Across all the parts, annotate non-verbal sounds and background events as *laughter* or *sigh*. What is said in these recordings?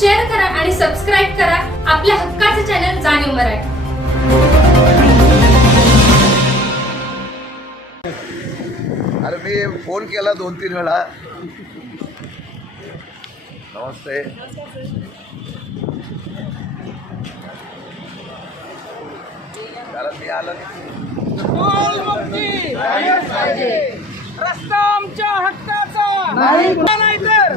Share करा आणि subscribe करा. आपल्या हक्काचे चॅनल जाणीव मराठी. अरे मी फोन केला दोन तीन वेळा. नमस्ते. कारण मी आलं रस्ता आमच्या हक्काचा. नाही. तर?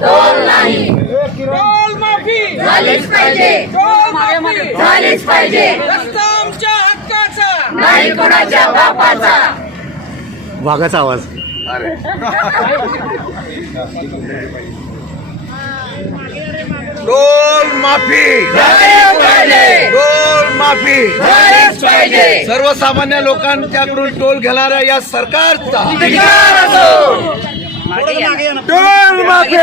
टोल माफी. झालीच पाहिजे. टोल माफी. झालीच पाहिजे. रस्ता आमच्या हक्काचा. नाही कोणाच्या बापाचा. वाघाचा आवाज. अरे. *laughs* टोल माफी. टोल माफी. सर्वसामान्य लोकांच्याकडून टोल घेणाऱ्या या सरकारचा. टोल माफी.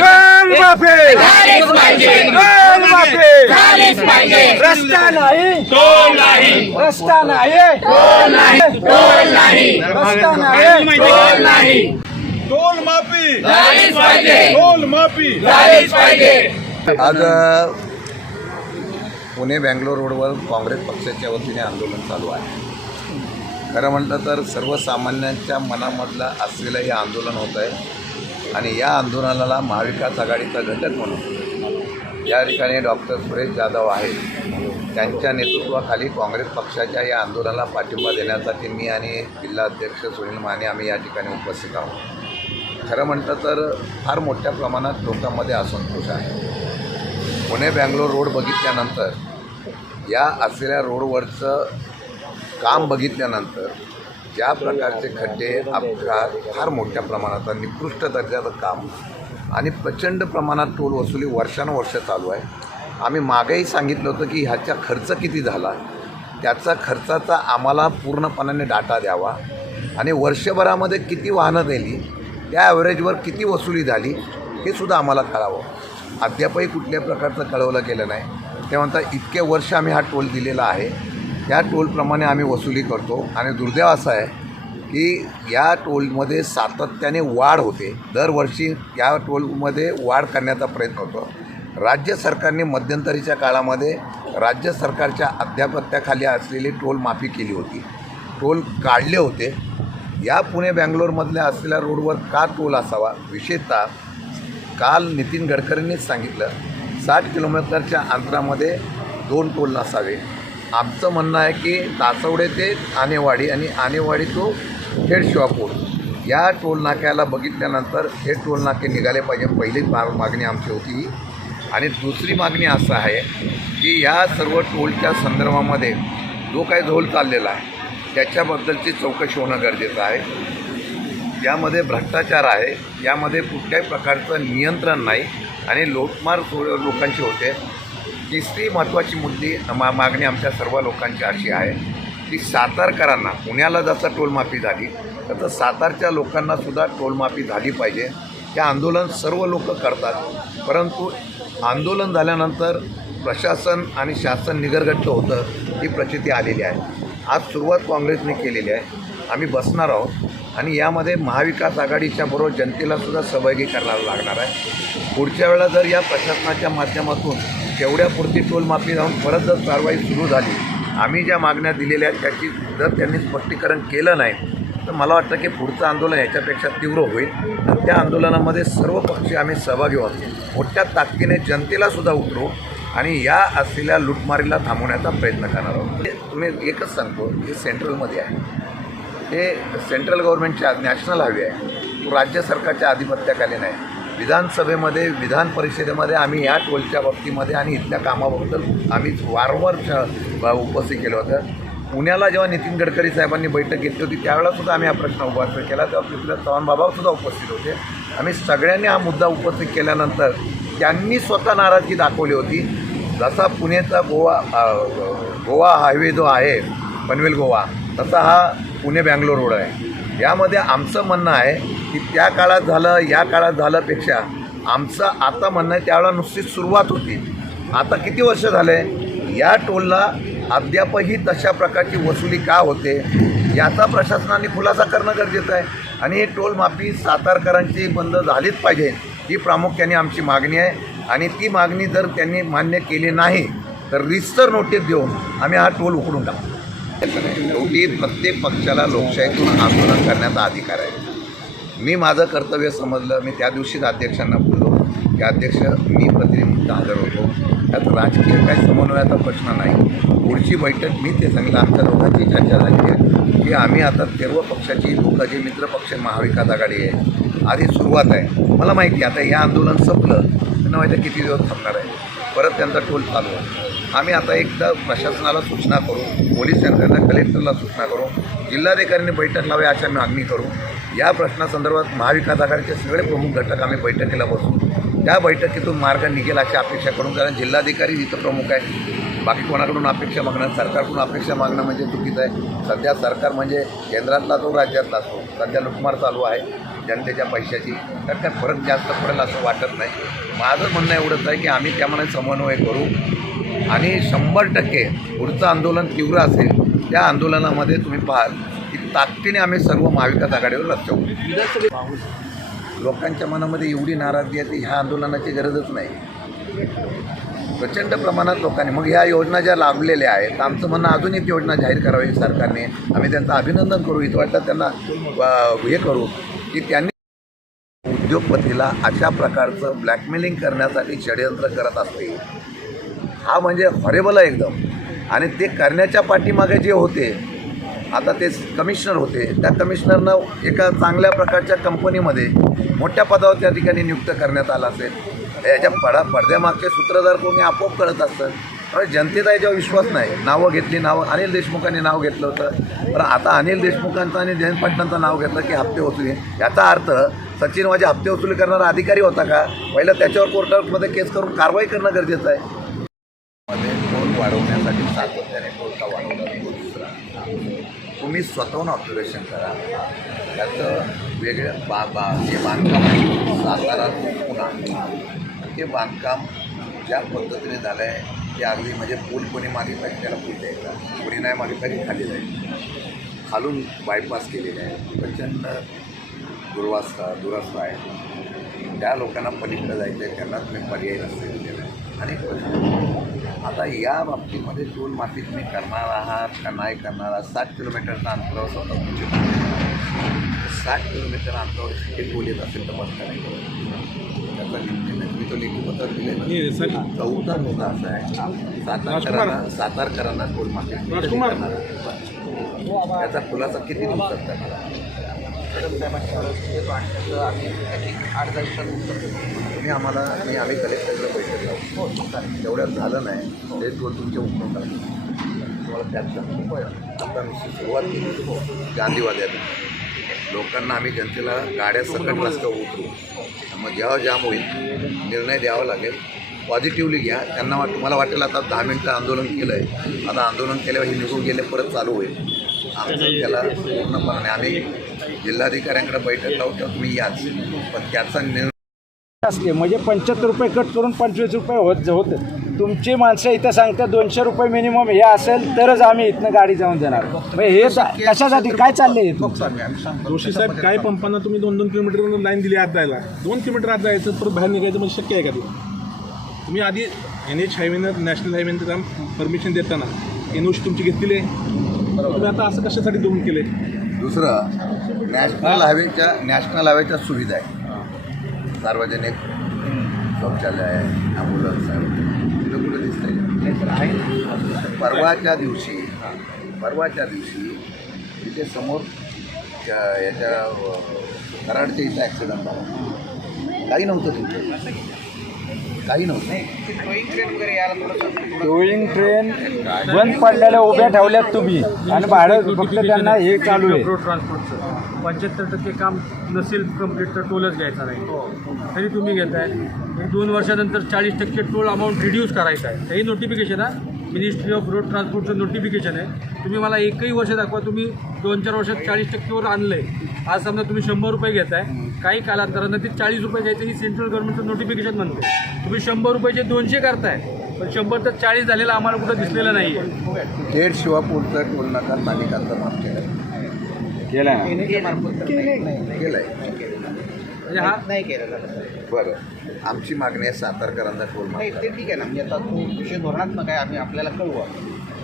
टोल माफी. झालीच पाहिजे. टोल माफी. झालीच पाहिजे. रस्ता नाही. टोल नाही. रस्ता नाही. टोल नाही. टोल नाही. रस्ता नाही. टोल नाही. टोल माफी. टोल माफी. आज पुणे बँगलोर रोडवर काँग्रेस पक्षाच्या वतीने आंदोलन चालू आहे. खरं म्हटलं तर सर्वसामान्यांच्या मनामधलं असलेलं हे आंदोलन होत आहे आणि या आंदोलनाला महाविकास आघाडीचा घटक म्हणून या ठिकाणी डॉक्टर सुरेश जाधव आहेत. त्यांच्या नेतृत्वाखाली काँग्रेस पक्षाच्या या आंदोलनाला पाठिंबा देण्यासाठी मी आणि जिल्हाध्यक्ष सुनील माने आम्ही या ठिकाणी उपस्थित आहोत. खरं म्हटलं तर फार मोठ्या प्रमाणात लोकांमध्ये असंतोष आहे. पुणे बँगलोर रोड बघितल्यानंतर या असलेल्या रोडवरचं काम बघितल्यानंतर ज्या प्रकारचे खड्डे अपघात फार मोठ्या प्रमाणात निकृष्ट दर्जाचं काम आणि प्रचंड प्रमाणात टोल वसुली वर्षानुवर्ष चालू आहे. आम्ही मागेही सांगितलं होतं की ह्याचा खर्च किती झाला? त्याचा खर्चाचा आम्हाला पूर्णपणाने डाटा द्यावा आणि वर्षभरामध्ये किती वाहनं दिली त्या ॲव्हरेजवर किती वसुली झाली हे सुद्धा आम्हाला कळावं. अद्यापही कुठल्या प्रकारचं कळवलं गेलं नाही. ते म्हणतात इतके वर्ष आम्ही हा टोल दिलेला आहे. त्या टोलप्रमाणे आम्ही वसुली करतो. आणि दुर्दैव असं आहे की या टोलमध्ये सातत्याने वाढ होते. दरवर्षी या टोलमध्ये वाढ करण्याचा प्रयत्न होतो. राज्य सरकारने मध्यंतरीच्या काळामध्ये राज्य सरकारच्या अध्यापत्याखाली असलेली टोल माफी केली होती. टोल काढले होते. या पुणे बँगलोरमधल्या असलेल्या रोडवर का टोल असावा विशेषतः काल नितीन गडकरींनीच सांगितलं. साठ किलोमीटरच्या अंतरामध्ये दोन टोल नसावे. आमचं म्हणणं आहे की तासवडे ते आनेवाडी आणि आनेवाडी तो खेड शिवापूर या टोल नाक्याला बघितल्यानंतर हे टोल नाके निघाले पाहिजे. पहिलीच मा मागणी आमची होती. ही. आणि दुसरी मागणी असं आहे की या सर्व टोलच्या संदर्भामध्ये जो काही झोल चाललेला आहे त्याच्याबद्दलची चौकशी होणं गरजेचं आहे. यामध्ये भ्रष्टाचार आहे. यामध्ये कुठल्याही प्रकारचं नियंत्रण नाही. आणि लोटमार लोकांची होते. तिसरी महत्त्वाची मुद्दी मा मागणी आमच्या सर्व लोकांची अशी आहे की सातारकरांना पुण्याला जसं टोलमाफी झाली तसं सातारच्या लोकांनासुद्धा टोलमाफी झाली पाहिजे. हे आंदोलन सर्व लोक करतात. परंतु आंदोलन झाल्यानंतर प्रशासन आणि शासन निगरगट्ट होतं ही प्रचिती आलेली आहे. आज सुरुवात काँग्रेसने केलेली आहे. आम्ही बसणार आहोत आणि यामध्ये महाविकास आघाडीच्या बरोबर जनतेला सुद्धा सहभागी करायला लागणार आहे. पुढच्या वेळा जर या प्रशासनाच्या माध्यमातून तेवढ्यापुरती टोलमाफी जाऊन परत जर कारवाई सुरू झाली आम्ही ज्या मागण्या दिलेल्या आहेत त्याची जर त्यांनी स्पष्टीकरण केलं नाही तर मला वाटतं की पुढचं आंदोलन याच्यापेक्षा तीव्र होईल. त्या आंदोलनामध्ये सर्व पक्षी आम्ही सहभागी होतो मोठ्या ताकदीने जनतेला सुद्धा उतरू आणि या असलेल्या लुटमारीला थांबवण्याचा प्रयत्न करणार आहोत. तुम्ही एकच सांगतो हे सेंट्रलमध्ये आहे. हे सेंट्रल गव्हर्नमेंटच्या नॅशनल हायवे आहे. तो राज्य सरकारच्या आधिपत्याखाली नाही. विधानसभेमध्ये विधान परिषदेमध्ये आम्ही या टोलच्या बाबतीमध्ये आणि इथल्या कामाबद्दल आम्ही वारंवार उपस्थित केलं होतं. पुण्याला जेव्हा नितीन गडकरी साहेबांनी बैठक घेतली होती त्यावेळेलासुद्धा आम्ही हा प्रश्न उपस्थित केला. तेव्हा पृथ्वीराज चव्हाण बाबासुद्धा उपस्थित होते. आम्ही सगळ्यांनी हा मुद्दा उपस्थित केल्यानंतर त्यांनी स्वतः नाराजगी दाखवली होती. जसा पुणेचा गोवा गोवा हायवे जो आहे पनवेल गोवा तसा हा पुणे बँगलोर रोड आहे. यामध्ये आमचं म्हणणं आहे की त्या काळात झालं या काळात झालंपेक्षा आमचं आता म्हणणं आहे त्यावेळेला नुसतीच सुरुवात होती. आता किती वर्ष झाले? या टोलला अद्यापही तशा प्रकारची वसुली का होते? याचा प्रशासनाने खुलासा करणं गरजेचं आहे. आणि ही टोल माफी सातारकरांची बंद झालीच पाहिजे. ही प्रामुख्याने आमची मागणी आहे. आणि ती मागणी जर त्यांनी मान्य केली नाही तर रिस्टर नोटीस देऊन आम्ही हा टोल उकडून टाकू. शेवटी प्रत्येक पक्षाला लोकशाहीतून आंदोलन करण्याचा अधिकार आहे. मी माझं कर्तव्य समजलं. मी त्या दिवशीच अध्यक्षांना बोललो. की अध्यक्ष मी प्रतिनिधित्व हजर होतो. त्यात राजकीय काही समन्वयाचा प्रश्न नाही. पुढची बैठक मी ते सांगितलं. आमच्या लोकांची चर्चा झाली आहे. की आम्ही आता सर्व पक्षाची लोकांची जे मित्र पक्ष महाविकास आघाडी आहे आधी सुरुवात आहे. मला माहिती आहे आता हे आंदोलन संपलं त्यांना माहिती आहे किती दिवस थांबणार आहे. परत त्यांचा टोल चालू आहे. आम्ही आता एकदा प्रशासनाला सूचना करू पोलीस यंत्रणा कलेक्टरला सूचना करू जिल्हाधिकाऱ्यांनी बैठक लावे अशा मागणी करू. या प्रश्नासंदर्भात महाविकास आघाडीचे सगळे प्रमुख घटक आम्ही बैठकीला बसू. त्या बैठकीतून मार्ग निघेल अशी अपेक्षा करून कारण जिल्हाधिकारी इथं प्रमुख आहे. बाकी कोणाकडून अपेक्षा मागणं सरकारकडून अपेक्षा मागणं म्हणजे चुकीचं आहे. सध्या सरकार म्हणजे केंद्रातला तो राज्यातला असतो सध्या लुटमार चालू आहे. जनतेच्या पैशाची. तर काय फरक जास्त पडेल असं वाटत नाही. माझं म्हणणं एवढंच आहे की आम्ही त्यामुळे समन्वय करू. आणि शंभर टक्के पुढचं आंदोलन तीव्र असेल त्या आंदोलनामध्ये तुम्ही पाहाल की ताकदीने आम्ही सर्व महाविकास आघाडीवर रस्त्यावर लोकांच्या मनामध्ये एवढी नाराजगी आहे ती ह्या आंदोलनाची गरजच नाही. प्रचंड प्रमाणात लोकांनी मग ह्या योजना ज्या लाभलेल्या आहेत आमचं म्हणणं अजून एक योजना जाहीर करावी सरकारने. आम्ही त्यांचं अभिनंदन करू. इथं वाटतं त्यांना हे करू की त्यांनी उद्योगपतीला अशा प्रकारचं ब्लॅकमेलिंग करण्यासाठी षडयंत्र करत असते हा म्हणजे हॉरेबल आहे एकदम. आणि ते करण्याच्या पाठीमागे जे होते आता ते कमिशनर होते. त्या कमिशनरनं एका चांगल्या प्रकारच्या कंपनीमध्ये मोठ्या पदावर त्या ठिकाणी नियुक्त करण्यात आलं असेल. याच्या पडा पडद्यामागचे सूत्रधार कोणी आपोआप कळत असतं. कारण जनतेचा याच्यावर विश्वास नाही. नावं घेतली नावं अनिल देशमुखांनी नाव घेतलं होतं. पण आता अनिल देशमुखांचं आणि जयंत पाटलांचं नाव घेतलं की हप्ते वसुली याचा अर्थ सचिन माझे हप्ते वसुली करणारा अधिकारी होता का? पहिलं त्याच्यावर कोर्टामध्ये केस करून कारवाई करणं गरजेचं आहे. मध्ये टोल वाढवण्यासाठी सातत्याने टोलचा वाढवला तो दुसरा. तुम्ही स्वतःहून ऑब्झर्वेशन करा. त्याचं वेगळं बा बा जे बांधकाम आहे सातारा पुन्हा. हे बांधकाम ज्या पद्धतीने झालं आहे ते अगदी म्हणजे पूल कोणी मागे पाहिजे त्याला पूल द्यायचा कोणी नाही मागे पाहिजे खाली जायचं खालून बायपास केलेले आहे. प्रचंड दुर्वास्ता दुरस्ता आहे. त्या लोकांना पलीकडे जायचं आहे त्यांना तुम्ही पर्याय रस्ते दिलेला आहे आणि प्रश्न. आता या बाबतीमध्ये टोल माती तुम्ही करणार आहात का नाही करणार आहात? सात किलोमीटरचा अंतरावर स्वतः साठ किलोमीटर अंतरावर हे टोल येत असेल तर बंद करायचं त्याचा निर्णय मी तो लेखी पत्र दिले चौथा मुद्दा असा आहे. सातारकरांना सातारकरांना टोल करणार आहे. त्याचा खुलासा किती दिवसात करणार आम्ही आठ दिवसात तुम्ही आम्हाला मी आम्ही कलेक्टरला बैठक लावू तेवढ्यात झालं नाही. ते टोल तुमचे टाकले तुम्हाला त्यात सांगतो आता नुसती सुरुवात केली. गांधीवाद्यात लोकांना आम्ही जनतेला गाड्या सकट रस्त्यावर उतरू मग जेव्हा जाम होईल निर्णय द्यावा लागेल. पॉझिटिव्हली घ्या. त्यांना वाट तुम्हाला वाटेल आता दहा मिनटं आंदोलन केलं आहे आता आंदोलन केल्यावर हे निघून गेले परत चालू होईल. आमचं त्याला पूर्णपणे आम्ही जिल्हाधिकाऱ्यांकडे बैठक लावू तेव्हा तुम्ही याच. पण त्याचा निर्णय असते. म्हणजे पंच्याहत्तर रुपये कट करून पंचवीस रुपये होत होतं. तुमची माणसं इथं सांगतात दोनशे रुपये मिनिमम हे असेल तरच आम्ही इथनं गाडी जाऊन देणार. म्हणजे हे सा- कशासाठी? काय चाललंय जोशी साहेब काय पंपांना तुम्ही दोन दोन किलोमीटर लाईन दिली आत जायला? दोन किलोमीटर आत जायचं परत बाहेर निघायचं म्हणजे शक्य आहे का ते तुम्ही आधी एन एच हायवेनं नॅशनल हायवेनं काम परमिशन देताना एन ओशी तुमची घेतलेली आहे. तुम्ही आता असं कशासाठी दोन केले? दुसरं नॅशनल हायवेच्या नॅशनल हायवेच्या सुविधा आहे. सार्वजनिक शौचालय आहे ॲम्ब्युलन्स आहे परवाच्या दिवशी परवाच्या दिवशी तिथे समोर याच्या कराडच्या इथं ॲक्सिडंट झाला. काही नव्हतं तिथे. काही नव्हतं. टोईंग ट्रेन बंद पडलेल्या उभ्या ठेवल्यात तुम्ही. आणि भाडं फक्त त्यांना हे चालू आहे. रोड ट्रान्सपोर्टचं पंच्याहत्तर टक्के काम नसेल कंप्लीट तर टोलच घ्यायचा नाही. तरी तुम्ही घेताय. दोन वर्षानंतर चाळीस टक्के टोल अमाऊंट रिड्यूस करायचा आहे. तेही नोटिफिकेशन आहे मिनिस्ट्री ऑफ रोड ट्रान्सपोर्टचं नोटिफिकेशन आहे. तुम्ही मला एकही वर्ष दाखवा तुम्ही दोन चार वर्षात चाळीस टक्केवर आणलं आहे आज समजा तुम्ही शंभर रुपये घेताय काही कालांतरानं ते चाळीस रुपये घ्यायचं ही सेंट्रल गव्हर्नमेंटचं नोटिफिकेशन म्हणते तुम्ही शंभर रुपयाचे दोनशे करताय पण शंभर तर चाळीस झालेलं आम्हाला कुठं दिसलेलं नाही आहे थेट शिवापूरचं टोल नाका माफ केलं केलं केलंय. म्हणजे हा नाही केलं जातं. बरं. आमची मागणी आहे सातारकरांचा टोल माफ नाही ते ठीक आहे ना. म्हणजे आता तो विषय धोरणात्मक आहे आम्ही आपल्याला कळवू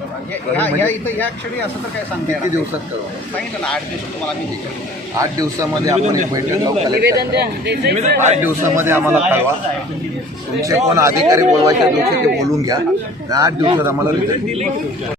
म्हणजे ह्या म्हणजे? ह्या इथं ह्या क्षणी असं तर काय सांगता किती येणार नाही. दिवसात सांगितलं ना आठ दिवसात तुम्हाला मी देतो आठ दिवसामध्ये आपण एक बैठक लावू. कलेक्टर. आठ दिवसामध्ये आम्हाला कळवा. तुमचे कोण अधिकारी बोलवायच्या दिवशी ते बोलून घ्या. आणि आठ दिवसात आम्हाला रिझल्ट